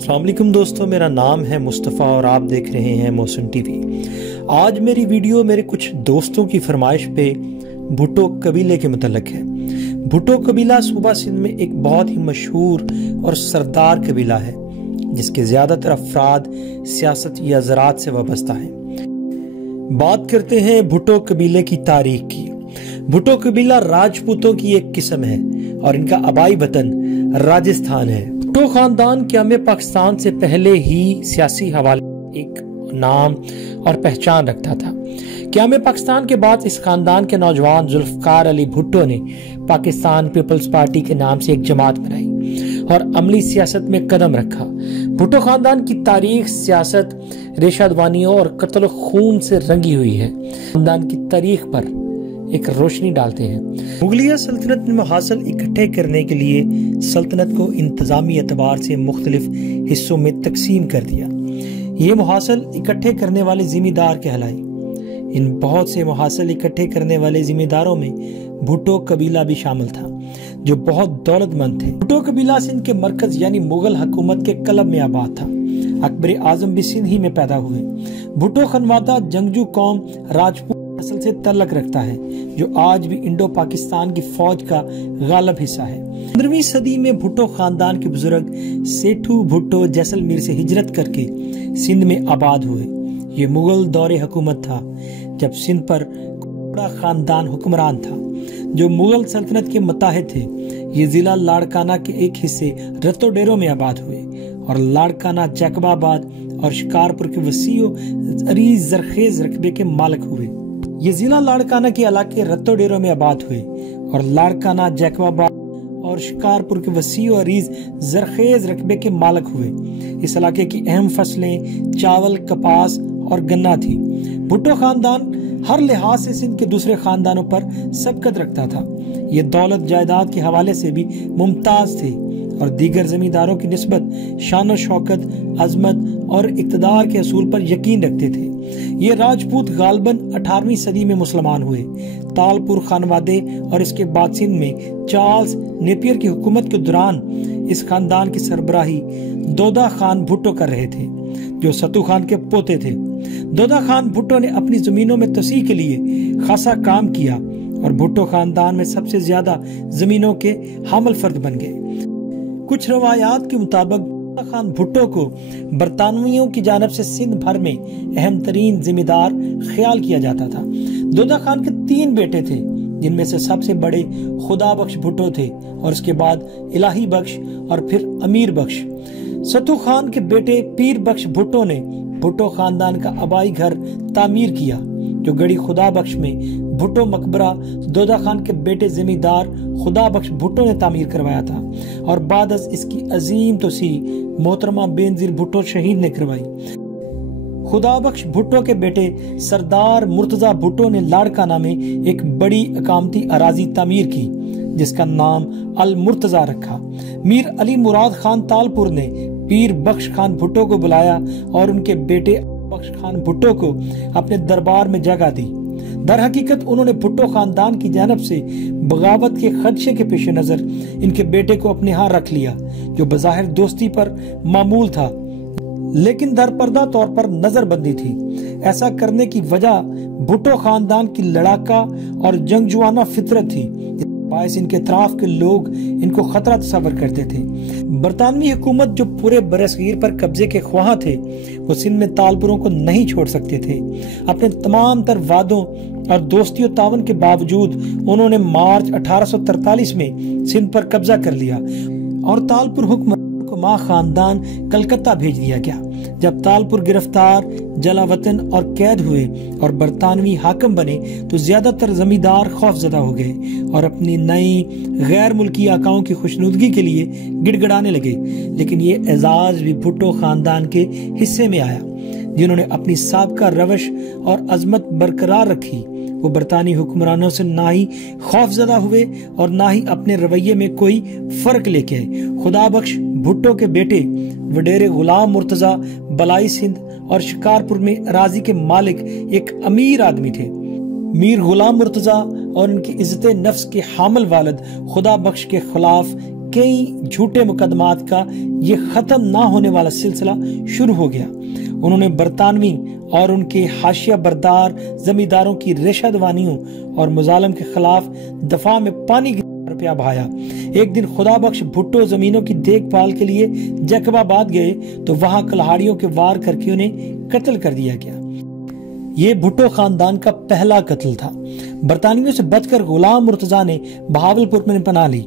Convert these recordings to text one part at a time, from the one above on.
السلام علیکم دوستو، میرا نام ہے مصطفیٰ اور آپ دیکھ رہے ہیں محسن ٹی وی۔ آج میری ویڈیو میرے کچھ دوستوں کی فرمائش پہ بھٹو قبیلے کے متعلق ہے۔ بھٹو قبیلہ صوبہ سندھ میں ایک بہت ہی مشہور اور سردار قبیلہ ہے جس کے زیادہ تر افراد سیاست یا زراعت سے وابستہ ہیں۔ بات کرتے ہیں بھٹو قبیلے کی تاریخ کی۔ بھٹو قبیلہ راجپوتوں کی ایک قسم ہے اور ان کا آبائی وطن راجستھان ہے۔ بھٹو خاندان قیام پاکستان سے پہلے ہی سیاسی حوالے ایک نام اور پہچان رکھتا تھا۔ قیام پاکستان کے بعد اس خاندان کے نوجوان ذوالفقار علی بھٹو نے پاکستان پیپلز پارٹی کے نام سے ایک جماعت بنائی اور عملی سیاست میں قدم رکھا۔ بھٹو خاندان کی تاریخ سیاست، ریشہ دوانیوں اور قتل و خون سے رنگی ہوئی ہے۔ خاندان کی تاریخ پر ایک روشنی ڈالتے ہیں۔ مغلیہ سلطنت نے محاصل اکٹھے کرنے کے لیے سلطنت کو انتظامی اعتبار سے مختلف حصوں میں تقسیم کر دیا۔ یہ محاصل اکٹھے کرنے والے ذمہ دار کہلائے۔ ان بہت سے محاصل اکٹھے کرنے والے ذمہ داروں میں بھٹو قبیلہ بھی شامل تھا جو بہت دولت مند تھے۔ بھٹو قبیلہ سندھ کے مرکز یعنی مغل حکومت کے قلب میں آباد تھا۔ اکبر اعظم بھی سندھ ہی میں پیدا ہوئے۔ بھٹو خانوادہ جنگجو قوم راجپوت نسل سے تعلق رکھتا ہے جو آج بھی انڈو پاکستان کی فوج کا غالب حصہ ہے۔ 15ویں صدی میں بھٹو خاندان کے بزرگ سیٹھو بھٹو جیسلمیر سے ہجرت کر کے سندھ میں آباد ہوئے۔ یہ مغل دور حکومت تھا جب سندھ پر بڑا خاندان حکمران تھا جو مغل سلطنت کے متحد تھے۔ یہ ضلع لاڑکانہ کے ایک حصے رتو ڈیرو میں آباد ہوئے اور لاڑکانہ جیکب آباد اور شکارپور کے وسیع و عریض زرخیز رقبے کے مالک ہوئے۔ یہ ضلع لاڑکانہ کے علاقے رتو ڈیرو میں آباد ہوئے اور لاڑکانہ جیکب آباد اور شکارپور کے وسیع و عریض زرخیز رقبے کے مالک ہوئے۔ اس علاقے کی اہم فصلیں چاول، کپاس اور گنا تھی۔ بھٹو خاندان ہر لحاظ سے سندھ کے دوسرے خاندانوں پر سبقت رکھتا تھا۔ یہ دولت جائیداد کے حوالے سے بھی ممتاز تھے اور دیگر زمینداروں کی نسبت شان و شوکت، عظمت اور اقتدار کے اصول پر یقین رکھتے تھے۔ یہ راجپوت غالباً 18ویں صدی میں مسلمان ہوئے۔ تالپور خانوادے اور اس کے بعد سندھ میں چارلز نیپیر کی حکومت کے دوران اس خاندان کی سربراہی دودا خان بھٹو کر رہے تھے جو ستو خان کے پوتے تھے۔ دودا خان بھٹو نے اپنی زمینوں میں توسیع کے لیے خاصا کام کیا اور بھٹو خاندان میں سب سے زیادہ زمینوں کے حامل فرد بن گئے۔ کچھ روایات کے مطابق دودا خان بھٹو کو برطانویوں کی جانب سے سندھ بھر میں اہم ترین ذمہ دار خیال کیا جاتا تھا۔ دودا خان کے 3 بیٹے تھے جن میں سے سب سے بڑے خدا بخش بھٹو تھے اور اس کے بعد الہی بخش اور پھر امیر بخش۔ ستو خان کے بیٹے پیر بخش بھٹو نے بھٹو خاندان کا آبائی گھر تعمیر کیا جو گڑھی خدا بخش میں بھٹو مقبرہ دودا خان کے بیٹے ذمہ دار خدا بخش بھٹو نے تعمیر کروایا تھا اور بعد از اس کی عظیم توسیع محترمہ بینظیر بھٹو شہید نے کروائی۔ خدا بخش بھٹو کے بیٹے سردار مرتضی بھٹو نے لاڑکانہ میں ایک بڑی اقامتی اراضی تعمیر کی جس کا نام المرتضی رکھا۔ میر علی مراد خان تالپور نے پیر بخش خان بھٹو کو بلایا اور ان کے بیٹے بخش خان بھٹو کو اپنے دربار میں جگہ دی۔ در حقیقت انہوں نے بھٹو خاندان کی جانب سے بغاوت کے خدشے کے پیش نظر ان کے بیٹے کو اپنے ہاں رکھ لیا جو بظاہر دوستی پر معمول تھا لیکن در پردہ طور پر نظر بندی تھی۔ ایسا کرنے کی وجہ بھٹو خاندان کی لڑاکا اور جنگجوانہ فطرت تھی، باعث ان کے اطراف کے لوگ ان کو خطرہ تصور کرتے تھے۔ برطانوی حکومت جو پورے برصغیر پر قبضے کے خواہاں تھے وہ سندھ میں تالپوروں کو نہیں چھوڑ سکتے تھے۔ اپنے تمام تر وعدوں اور دوستی و تعاون کے باوجود انہوں نے مارچ 1843 میں سندھ پر قبضہ کر لیا اور تالپور حکمران کو ماں خاندان کلکتہ بھیج دیا گیا۔ جب تالپور گرفتار، جلا وطن اور قید ہوئے اور برطانوی حاکم بنے تو زیادہ تر زمیندار خوف زدہ ہو گئے اور اپنی نئی غیر ملکی آقاؤں کی خوشنودگی کے لیے گڑ گڑانے لگے، لیکن یہ اعزاز بھی بھٹو خاندان کے حصے میں آیا جنہوں نے اپنی سابقہ روش اور عظمت برقرار رکھی۔ وہ برطانوی حکمرانوں سے نہ ہی خوف زدہ ہوئے اور نہ ہی اپنے رویے میں کوئی فرق لے کے آئے۔ خدا بخش بھٹو کے بیٹے وڈیر غلام مرتضی بلائی سندھ اور شکارپور میں اراضی کے مالک ایک امیر آدمی تھے۔ میر غلام مرتضی اور ان کی عزت نفس کے حامل والد خدا بخش کے خلاف کئی جھوٹے مقدمات کا یہ ختم نہ ہونے والا سلسلہ شروع ہو گیا۔ انہوں نے برطانوی اور ان کے حاشیہ بردار زمینداروں کی ریشہ دوانیوں اور مظالم کے خلاف دفاع میں پانی کی روپیہ بہایا۔ ایک دن خدا بخش بھٹو زمینوں کی دیکھ بھال کے لیے جیکب آباد گئے تو وہاں کلہاڑیوں کے وار کر کے انہیں قتل کر دیا گیا۔ یہ بھٹو خاندان کا پہلا قتل تھا۔ برطانویوں سے بچ کر غلام مرتضیٰ نے بہاولپور میں پناہ لی،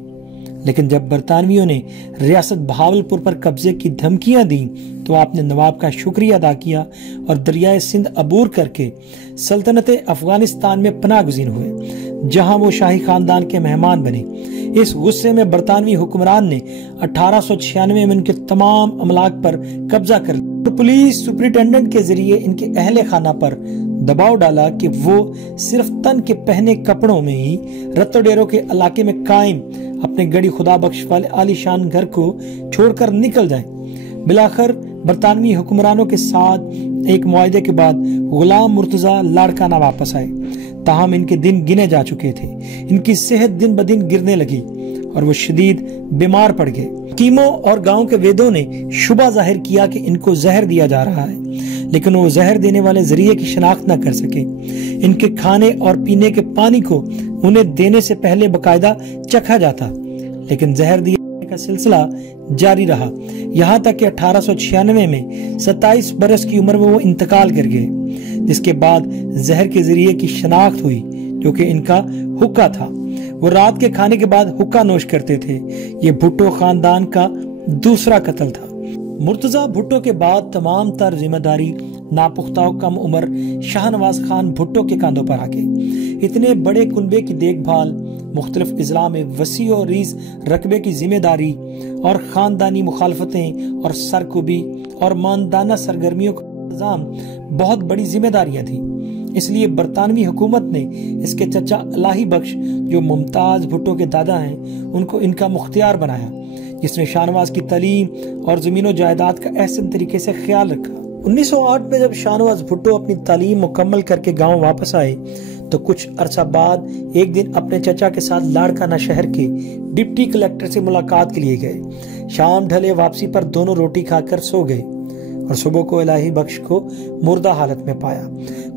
لیکن جب برطانویوں نے ریاست بہاولپور پر قبضے کی دھمکیاں دیں تو آپ نے نواب کا شکریہ ادا کیا اور دریائے سندھ عبور کر کے سلطنت افغانستان میں پناہ گزین ہوئے، جہاں وہ شاہی خاندان کے مہمان بنے۔ اس غصے میں برطانوی حکمران نے 1896 میں ان کے تمام املاک پر قبضہ کر لیا۔ پولیس سپرنٹینڈنٹ کے ذریعے ان کے اہل خانہ پر دباؤ ڈالا کہ وہ صرف تن کے پہنے کپڑوں میں ہی رتو ڈیرو کے علاقے میں قائم اپنے گڑی خدا بخش والے عالی شان گھر کو چھوڑ کر نکل جائیں۔ بالآخر برطانوی حکمرانوں کے ساتھ ایک معاہدے کے بعد غلام مرتضیٰ لاڑکانہ واپس آئے، تاہم ان کے دن گنے جا چکے تھے۔ ان کی صحت دن بدن گرنے لگی اور وہ شدید بیمار پڑ گئے۔ حکیموں اور گاؤں کے ویدوں نے شبہ ظاہر کیا کہ ان کو زہر دیا جا رہا ہے، لیکن وہ زہر دینے والے ذریعے کی شناخت نہ کر سکے۔ ان کے کھانے اور پینے کے پانی کو انہیں دینے سے پہلے باقاعدہ چکھا جاتا، لیکن زہر دینے کا سلسلہ جاری رہا، یہاں تک کہ 1896 میں 27 برس کی عمر میں وہ انتقال کر گئے، جس کے بعد زہر کے ذریعے کی شناخت ہوئی جو کہ ان کا حقہ تھا۔ وہ رات کے کھانے کے بعد حقہ نوش کرتے تھے۔ یہ بھٹو خاندان کا دوسرا قتل تھا۔ مرتضیٰ بھٹو کے بعد تمام تر ذمہ داری ناپختہ و کم عمر شاہ نواز خان بھٹو کے کاندھوں پر آ گئی۔ اتنے بڑے کنبے کی دیکھ بھال، مختلف اضلاع میں وسیع و ریز رقبے کی ذمہ داری اور خاندانی مخالفتیں اور سرکوبی اور ماندانہ سرگرمیوں کا انتظام بہت بڑی ذمہ داریاں تھیں۔ اس لیے برطانوی حکومت نے اس کے چچا الہی بخش جو ممتاز بھٹو کے دادا ہیں ان کو ان کا مختار بنایا، جس نے شاہ نواز کی تعلیم اور زمین و جائیداد کا احسن طریقے سے خیال رکھا۔ 1908 میں جب شاہ نواز بھٹو اپنی تعلیم مکمل کر کے گاؤں واپس آئے تو کچھ عرصہ بعد ایک دن اپنے چچا کے ساتھ لاڑکانہ شہر کے ڈپٹی کلیکٹر سے ملاقات کے لیے گئے۔ شام ڈھلے واپسی پر دونوں روٹی کھا کر سو گئے اور صبح کو الہی بخش کو مردہ حالت میں پایا۔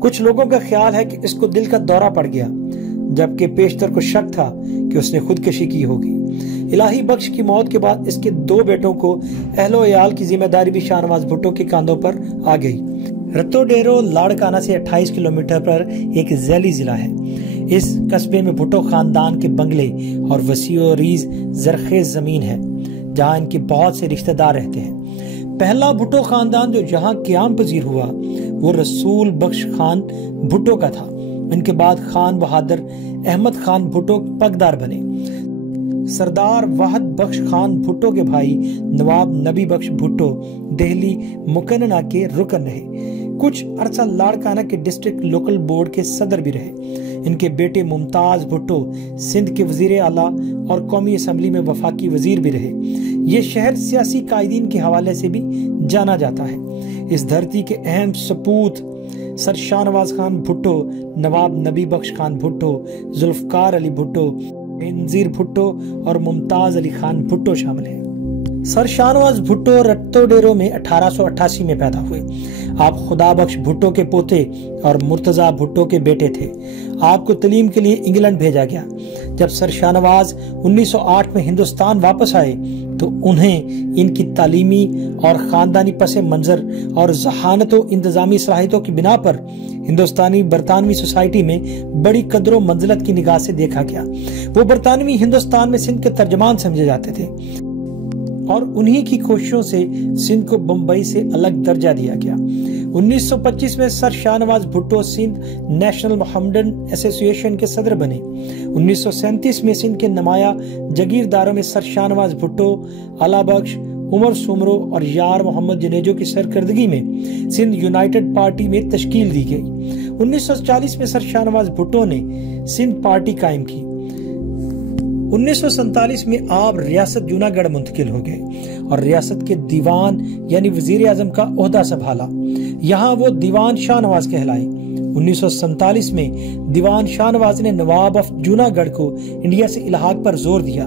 کچھ لوگوں کا خیال ہے کہ اس کو دل کا دورہ پڑ گیا، جبکہ پیشتر کو شک تھا کہ اس نے خودکشی کی ہوگی۔ الہی بخش کی موت کے بعد اس کے 2 بیٹوں کو اہل و عیال کی ذمہ داری بھی شاہ نواز بھٹو کے کاندھوں پر آ گئی۔ رتو ڈیرو لاڑکانہ سے 28 کلومیٹر پر ایک ذیلی ضلع ہے۔ اس قصبے میں بھٹو خاندان کے بنگلے اور وسیع و ریز زرخیز زمین ہے، جہاں ان کے بہت سے رشتہ دار رہتے ہیں۔ پہلا بھٹو خاندان جو جہاں قیام پذیر ہوا وہ رسول بخش خان بھٹو کا تھا۔ ان کے بعد خان بہادر احمد خان بھٹو پگدار بنے۔ سردار واحد بخش خان بھٹو کے بھائی نواب نبی بخش بھٹو دہلی مقننہ کے رکن رہے۔ کچھ عرصہ لاڑکانہ کے ڈسٹرکٹ لوکل بورڈ کے صدر بھی رہے۔ ان کے بیٹے ممتاز بھٹو سندھ کے وزیر اعلیٰ اور قومی اسمبلی میں وفاقی وزیر بھی رہے۔ یہ شہر سیاسی قائدین کے حوالے سے بھی جانا جاتا ہے۔ اس دھرتی کے اہم سپوت سر شاہ نواز خان بھٹو، نواب نبی بخش خان بھٹو، ذوالفقار علی بھٹو، بینظیر بھٹو اور ممتاز علی خان بھٹو شامل ہیں۔ سر شاہ نواز بھٹو رتو ڈیرو میں 1888 میں پیدا ہوئے۔ آپ خدا بخش بھٹو کے پوتے اور مرتضیٰ بھٹو کے بیٹے تھے۔ آپ کو تعلیم کے لیے انگلینڈ بھیجا گیا۔ جب سر شاہ نواز 1908 میں ہندوستان واپس آئے تو انہیں ان کی تعلیمی اور خاندانی پس منظر اور ذہانت و انتظامی صلاحیتوں کی بنا پر ہندوستانی برطانوی سوسائٹی میں بڑی قدر و منزلت کی نگاہ سے دیکھا گیا۔ وہ برطانوی ہندوستان میں سندھ کے ترجمان سمجھے جاتے تھے اور انہی کی کوششوں سے سندھ کو بمبئی سے الگ درجہ دیا گیا۔ 1925 میں سر شاہ نواز بھٹو سندھ نیشنل محمدن ایسوسی ایشن کے صدر بنے۔ 1937 میں سندھ کے نمایاں جاگیرداروں میں سر شاہ نواز بھٹو، اعلیٰ بخش، عمر سومرو اور یار محمد جنیجو کی سرکردگی میں سندھ یونائٹڈ پارٹی میں تشکیل دی گئی۔ 1940 میں سر شاہ نواز بھٹو نے سندھ پارٹی قائم کی۔ 1947 میں آپ ریاست جوناگڑھ منتقل ہو گئے اور ریاست کے دیوان یعنی وزیر اعظم کا عہدہ سنبھالا۔ یہاں وہ دیوان شاہ نواز کہلائے۔ 1947 میں دیوان شاہ نواز نے نواب آف جوناگڑھ کو انڈیا سے الحاق پر زور دیا۔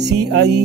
CIE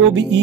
OBE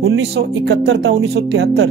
1971 ta 1973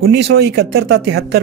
1971 ta 73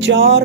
4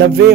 90